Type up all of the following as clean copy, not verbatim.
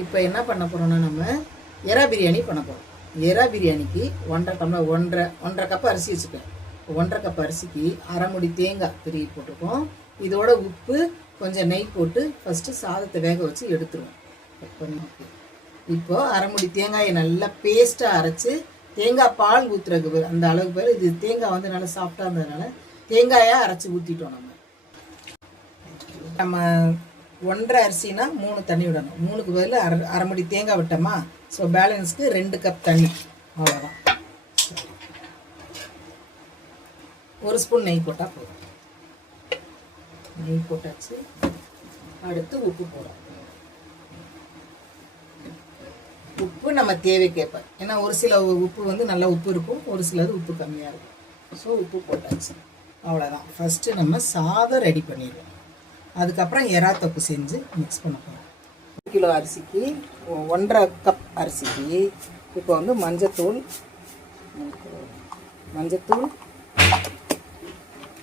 இப்போ என்ன பண்ண போகிறோம்னா நம்ம எறா பிரியாணி பண்ண போகிறோம். எறா பிரியாணிக்கு 1.5 கப் அரிசி வச்சுப்பேன். 1.5 கப் அரிசிக்கு அரை முடி தேங்காய் திருவி போட்டிருக்கோம். இதோட உப்பு கொஞ்சம் நெய் போட்டு ஃபஸ்ட்டு சாதத்தை வேக வச்சு எடுத்துருவோம். இப்போ அரை முடி தேங்காயை நல்லா பேஸ்ட்டாக அரைச்சி தேங்காய் பால் ஊற்றுறதுக்கு அந்த அளவுக்கு பேர் இது தேங்காய் வந்து நல்லா சாஃப்டாக இருந்ததுனால தேங்காயாக அரைச்சி ஊற்றிட்டோம். நம்ம 1.5 அரிசினா 3 தண்ணி விடணும். 3க்கு பதில் அரை முடி தேங்காய் விட்டோமா, ஸோ பேலன்ஸ்க்கு 2 கப் தண்ணி, அவ்வளோதான். 1 ஸ்பூன் நெய் போட்டால் போதும். நெய் போட்டாச்சு. அடுத்து உப்பு போடும். உப்பு நம்ம தேவைக்கேற்ப, ஏன்னா ஒரு சில உப்பு வந்து நல்லா உப்பு இருக்கும், ஒரு சிலது உப்பு கம்மியாக இருக்கும். ஸோ உப்பு போட்டாச்சு, அவ்வளோதான். ஃபஸ்ட்டு நம்ம சாதம் ரெடி பண்ணிடுவோம். அதுக்கப்புறம் எறா தொக்கு செஞ்சு மிக்ஸ் பண்ண போகிறோம். 1 கிலோ அரிசிக்கு 1.5 கப் அரிசிக்கு இப்போ வந்து மஞ்சத்தூள்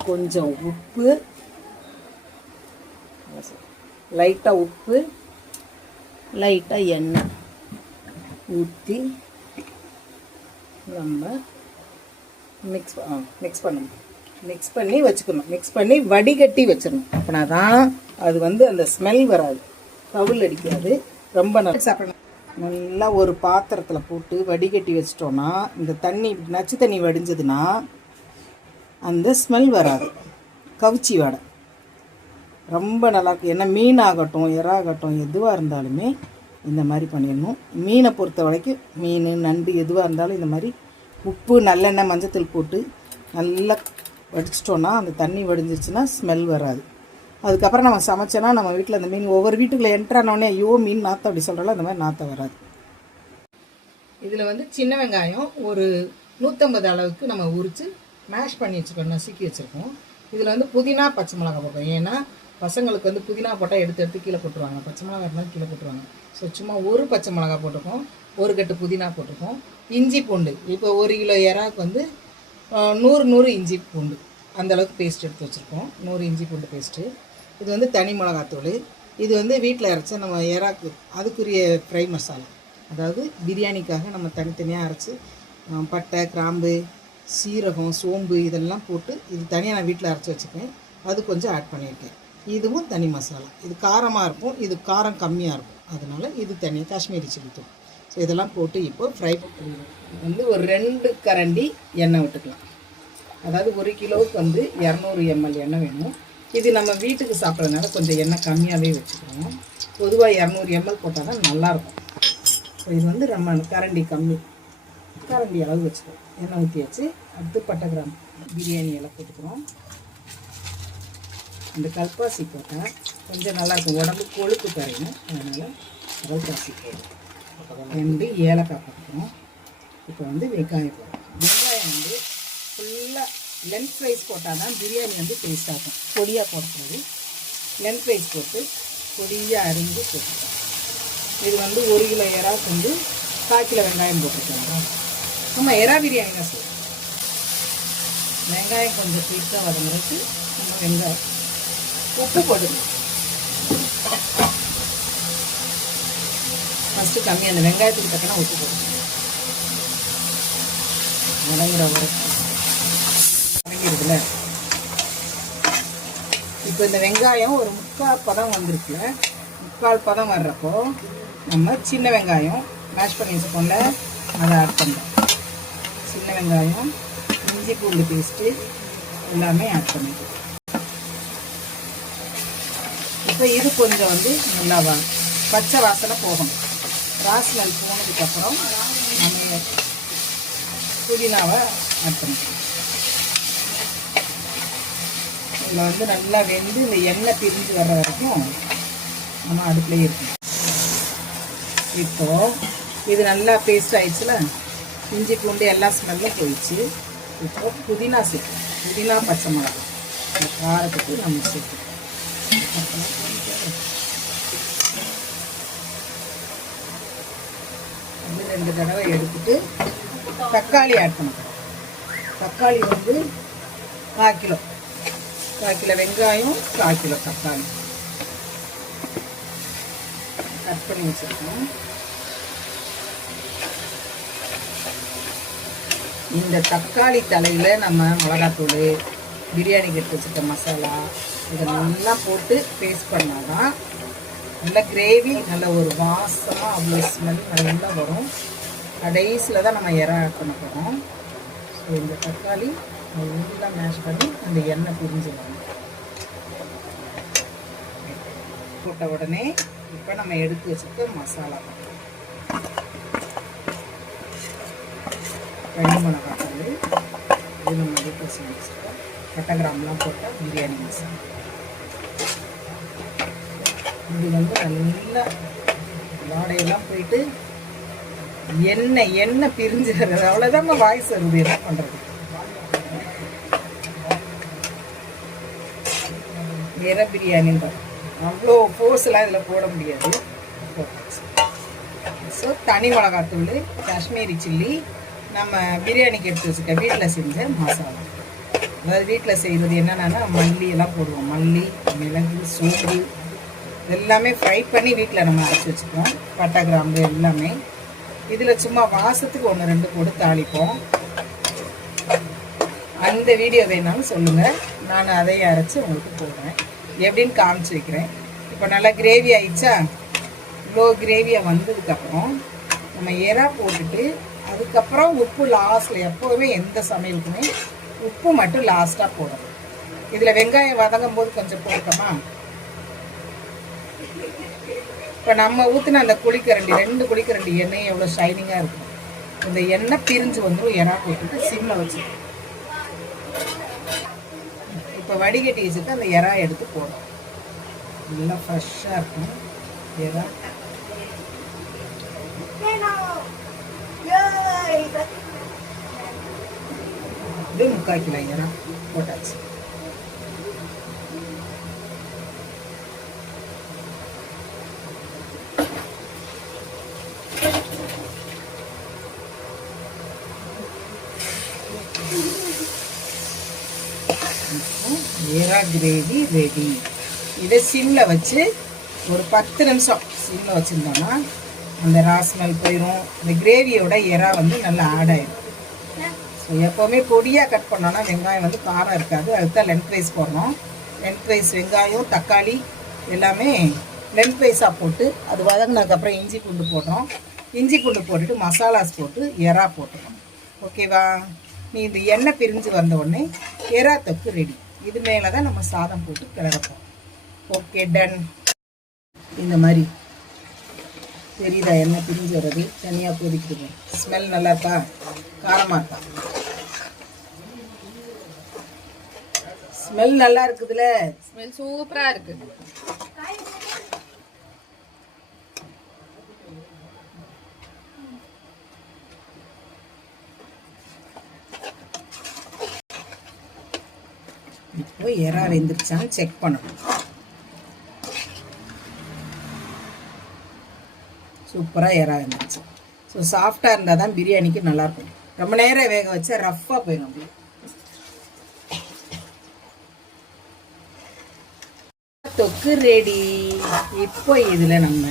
கொஞ்சம் உப்பு, லைட்டாக உப்பு, லைட்டாக எண்ணெய் ஊற்றி நம்ம மிக்ஸ் பண்ணணும். மிக்ஸ் பண்ணி வச்சுக்கணும். மிக்ஸ் பண்ணி வடிகட்டி வச்சிடணும். அப்படின்னா தான் அது வந்து அந்த ஸ்மெல் வராது, கவுள் அடிக்காது, ரொம்ப நல்லா சாப்பிடணும். நல்லா ஒரு பாத்திரத்தில் போட்டு வடிகட்டி வச்சிட்டோன்னா இந்த தண்ணி நச்சு தண்ணி வடிஞ்சதுன்னா அந்த ஸ்மெல் வராது, கவுச்சி வாடை ரொம்ப நல்லாயிருக்கும். ஏன்னா மீன் ஆகட்டும் எறாகட்டும் எதுவாக இருந்தாலுமே இந்த மாதிரி பண்ணிடணும். மீனை பொறுத்த வரைக்கும் மீன் நண்டு எதுவாக இருந்தாலும் இந்த மாதிரி உப்பு நல்லெண்ணெய் மஞ்சத்தூள் போட்டு நல்லா வடிச்சிட்டோன்னா அந்த தண்ணி வடிஞ்சிச்சுன்னா ஸ்மெல் வராது. அதுக்கப்புறம் நம்ம சமைச்சோன்னா நம்ம வீட்டில் அந்த மீன் ஒவ்வொரு வீட்டுக்குள்ளே என்ட்ரானோடனே ஐயோ மீன் நாற்றம் அப்படி சொல்கிறோம், அந்த மாதிரி நாற்றம் வராது. இதில் வந்து சின்ன வெங்காயம் ஒரு 150 அளவுக்கு நம்ம உரித்து மேஷ் பண்ணி வச்சுருக்கோம், நசுக்கி வச்சுருக்கோம். இதில் வந்து புதினா பச்சை மிளகா போட்டோம். ஏன்னா பசங்களுக்கு வந்து புதினா போட்டால் எடுத்து கீழே போட்டுருவாங்க, பச்சை மிளகா இருந்தாலும் கீழே போட்டுருவாங்க. ஸோ சும்மா ஒரு பச்சை மிளகா போட்டிருக்கோம், ஒரு கட்டு புதினா போட்டிருக்கோம். இஞ்சி பூண்டு இப்போ 1 கிலோ எறாக்கு வந்து 100 இஞ்சி பூண்டு அந்தளவுக்கு பேஸ்ட் எடுத்து வச்சுருக்கோம். 100 இஞ்சி பூண்டு பேஸ்ட்டு. இது வந்து தனி மிளகாத்தூள். இது வந்து வீட்டில் அரைச்ச நம்ம எறாக்கு அதுக்குரிய ஃப்ரை மசாலா, அதாவது பிரியாணிக்காக நம்ம தனித்தனியாக அரைச்சி பட்டை கிராம்பு சீரகம் சோம்பு இதெல்லாம் போட்டு இது தனியாக நான் வீட்டில் அரைச்சி வச்சுருக்கேன். அது கொஞ்சம் ஆட் பண்ணியிருக்கேன். இதுவும் தனி மசாலா. இது காரமாக இருக்கும், இது காரம் கம்மியாக இருக்கும், அதனால் இது தனி காஷ்மீரி சில்லி தூள். ஸோ இதெல்லாம் போட்டு இப்போ ஃப்ரை வந்து ஒரு 2 கரண்டி எண்ணெய் விட்டுக்கலாம். அதாவது 1 கிலோவுக்கு வந்து 200 ml எண்ணெய் வேணும். இது நம்ம வீட்டுக்கு சாப்பிட்றதுனால கொஞ்சம் எண்ணெய் கம்மியாகவே வச்சுக்கணும். பொதுவாக 200 ml போட்டால் தான் நல்லாயிருக்கும். ஸோ இது வந்து நம்ம கரண்டி அளவு வச்சுக்கோம். எண்ணெய் ஊற்றியாச்சு. அடுத்து பட்டை கிராம்பு பிரியாணி எல்லாம் போட்டுக்கிறோம். இந்த கல்பாசி போட்டால் கொஞ்சம் நல்லாயிருக்கும், உடம்பு கொழுப்பு தரையும், அதனால் கல்பாசி போடும். 2 ஏலக்காய் போட்டுக்கிறோம். இப்போ வந்து வெங்காயம் போடுறோம். வெங்காயம் வந்து ஃபுல்லாக லென்த் வைஸ் போட்டால் தான் பிரியாணி வந்து டேஸ்ட் ஆகும். பொடியாக போடுறது லென்த் வைஸ் போட்டு பொடியாக அரிஞ்சு போட்டுருக்கோம். இது வந்து 1 கிலோ எறாவுக்கு வந்து 1/4 கிலோ வெங்காயம் போட்டுருக்கோம். நம்ம எறா பிரியாணி தான் செய்வோம். வெங்காயம் கொஞ்சம் குயிக்காக வதங்குறதுக்கு நம்ம வெங்காயம் உப்பு போடுவோம். ஃபஸ்ட்டு கம்மியாக அந்த வெங்காயத்துக்கு தக்கன உப்பு போடுவோம். வதங்குற வதங்கிடுதுல. இப்போ இந்த வெங்காயம் ஒரு 3/4 பதம் வந்துருக்குல்ல, 3/4 பதம் வர்றப்போ நம்ம சின்ன வெங்காயம் மேஷ் பண்ணி வச்சுக்கோம்ல, அதை ஆட் பண்ணுறோம். சின்ன வெங்காயம் இஞ்சி பூண்டு பேஸ்ட்டு எல்லாமே ஆட் பண்ணிக்கலாம். இப்போ இது கொஞ்சம் வந்து நல்லா பச்சை வாசனை போகணும். ராஸ்மல் போனதுக்கப்புறம் நம்ம புதினாவை ஆட் பண்ணிக்கலாம். இதில் வந்து நல்லா வெந்து இந்த எண்ணெய் பிரிஞ்சு வர்ற வரைக்கும் நம்ம அடுப்புலேயே இருக்கணும். இப்போது இது நல்லா பேஸ்ட் ஆகிடுச்சுல, இஞ்சி பூண்டு எல்லா ஸ்மெல்லும் போயிடுச்சு. இப்போ புதினா சேர்க்கணும். புதினா பச்சை மிளகாய் இந்த காரத்துக்கு நம்ம சேர்க்கணும். வந்து 2 தடவை எடுத்துட்டு தக்காளி ஆட் பண்ணிக்கிறோம். தக்காளி வந்து 1/4 கிலோ, 1/4 கிலோ வெங்காயம், 1/4 கிலோ தக்காளி கட் பண்ணி வச்சுருக்கோம். இந்த தக்காளி தலையில் நம்ம மிளகாத்தூள், பிரியாணிக்கு எடுத்து வச்சுருக்க மசாலா இதெல்லாம் போட்டு பேஸ்ட் பண்ணால் தான் நல்ல கிரேவி, நல்ல ஒரு வாசமாக அவ்வளோ ஸ்மெல் நல்லா வரும். கடைசியில் தான் நம்ம இறா ஆட் பண்ண போகிறோம். ஸோ இந்த தக்காளி நல்லா மேஷ் பண்ணி அந்த எண்ணெய் பிரிஞ்சிடணும். போட்ட உடனே இப்போ நம்ம எடுத்து வச்சுருக்க மசாலா, ரெண்டு மிளகாத்தூள், இது நம்ம எடுத்து வச்சுருக்கோம், பட்டை கிராம்லாம் போட்டால் பிரியாணி மசாலா. இது வந்து நல்லா வாடையெல்லாம் போயிட்டு எண்ணெய் பிரிஞ்சுறது. அவ்வளோதான் வாய்ஸ் வருது, என்ன பண்ணுறது. இற பிரியாணின்ற அவ்வளோ ஃபோர்ஸ்லாம் இதில் போட முடியாது. ஸோ தனி மிளகாத்தூள், காஷ்மீரி சில்லி, நம்ம பிரியாணிக்கு எடுத்து வச்சுக்க வீட்டில் செஞ்ச மசாலா. அதாவது வீட்டில் செய்கிறது என்னென்னா மல்லி எல்லாம் போடுவோம். மல்லி, மிளகு, சோம்பு எல்லாமே ஃப்ரை பண்ணி வீட்டில் நம்ம அரைச்சி வச்சுக்குவோம். பட்டை கிராம்பு எல்லாமே இதில் சும்மா வாசத்துக்கு 1-2 போட்டு தாளிப்போம். அந்த வீடியோ வேணாலும் சொல்லுங்கள், நான் அதையும் அரைச்சி உங்களுக்கு போடுறேன், எப்படின்னு காமிச்சு வைக்கிறேன். இப்போ நல்லா கிரேவி ஆயிடுச்சா? இவ்வளோ கிரேவியாக வந்ததுக்கப்புறம் நம்ம இறா போட்டுட்டு அதுக்கப்புறம் உப்பு லாஸ்ட்டில், எப்போதுமே எந்த சமையலுக்குமே உப்பு மட்டும் லாஸ்ட்டாக போடணும். இதில் வெங்காயம் வதங்கும் போது கொஞ்சம் போட்டோமா, இப்போ நம்ம ஊற்றின அந்த குழிக்கரண்டி, 2 குழிக்கரண்டி எண்ணெய் எவ்வளோ ஷைனிங்காக இருக்கும். இந்த எண்ணெய் பிரிஞ்சு வந்துடும். இறா போட்டுட்டு சிம்மில் வச்சுக்கணும். இப்போ வடிகட்டி வச்சுட்டு அந்த இறா எடுத்து போடும். நல்லா ஃப்ரெஷ்ஷாக இருக்கும் இறா. இது 3/4 கிலோ இறா போட்டாச்சு. இறா கிரேவி ரெடி. இதை சிம்மில் வச்சு ஒரு 10 நிமிஷம் சிம்மில் வச்சுருந்தோம்னா அந்த ராஸ்மெல் போயிடும். இந்த கிரேவியோட இறா வந்து நல்லா ஆட் ஆகிடும். ஸோ எப்போவுமே பொடியாக கட் பண்ணோன்னா வெங்காயம் வந்து காரம் இருக்காது. அதுதான் லென்த் வைஸ் போடணும். லென்த் வைஸ் வெங்காயம், தக்காளி எல்லாமே லென்த் வைஸாக போட்டு அது வதங்கினதுக்கப்புறம் இஞ்சி பூண்டு போடுறோம். இஞ்சி பூண்டு போட்டுட்டு மசாலாஸ் போட்டு இறா போட்டுறோம். ஓகேவா? நீ இந்த எண்ணெய் பிரிஞ்சு வந்த உடனே இறா தொக்கு ரெடி. இது மேலே தான் நம்ம சாதம் போட்டு கிளறப்போம். Okay, ton. இந்த மாதிரி தெரியுதா எண்ணெய் பிரிஞ்சு வர்றது? தனியாக கொதிக்குதுங்க. ஸ்மெல் நல்லா இருக்கா? காரமாக இருக்கா? ஸ்மெல் நல்லா இருக்குதுல்ல? ஸ்மெல் சூப்பராக இருக்குது. இப்போ இறா வெந்துருச்சான்னு செக் பண்ணணும். சூப்பராக இறா வெந்துருச்சு. ஸோ சாஃப்டாக இருந்தால் தான் பிரியாணிக்கு நல்லாயிருக்கும். ரொம்ப நேரம் வேக வச்சா ரஃப்பாக போயிடும். அப்படி தொக்கு ரெடி. இப்போ இதில் நம்ம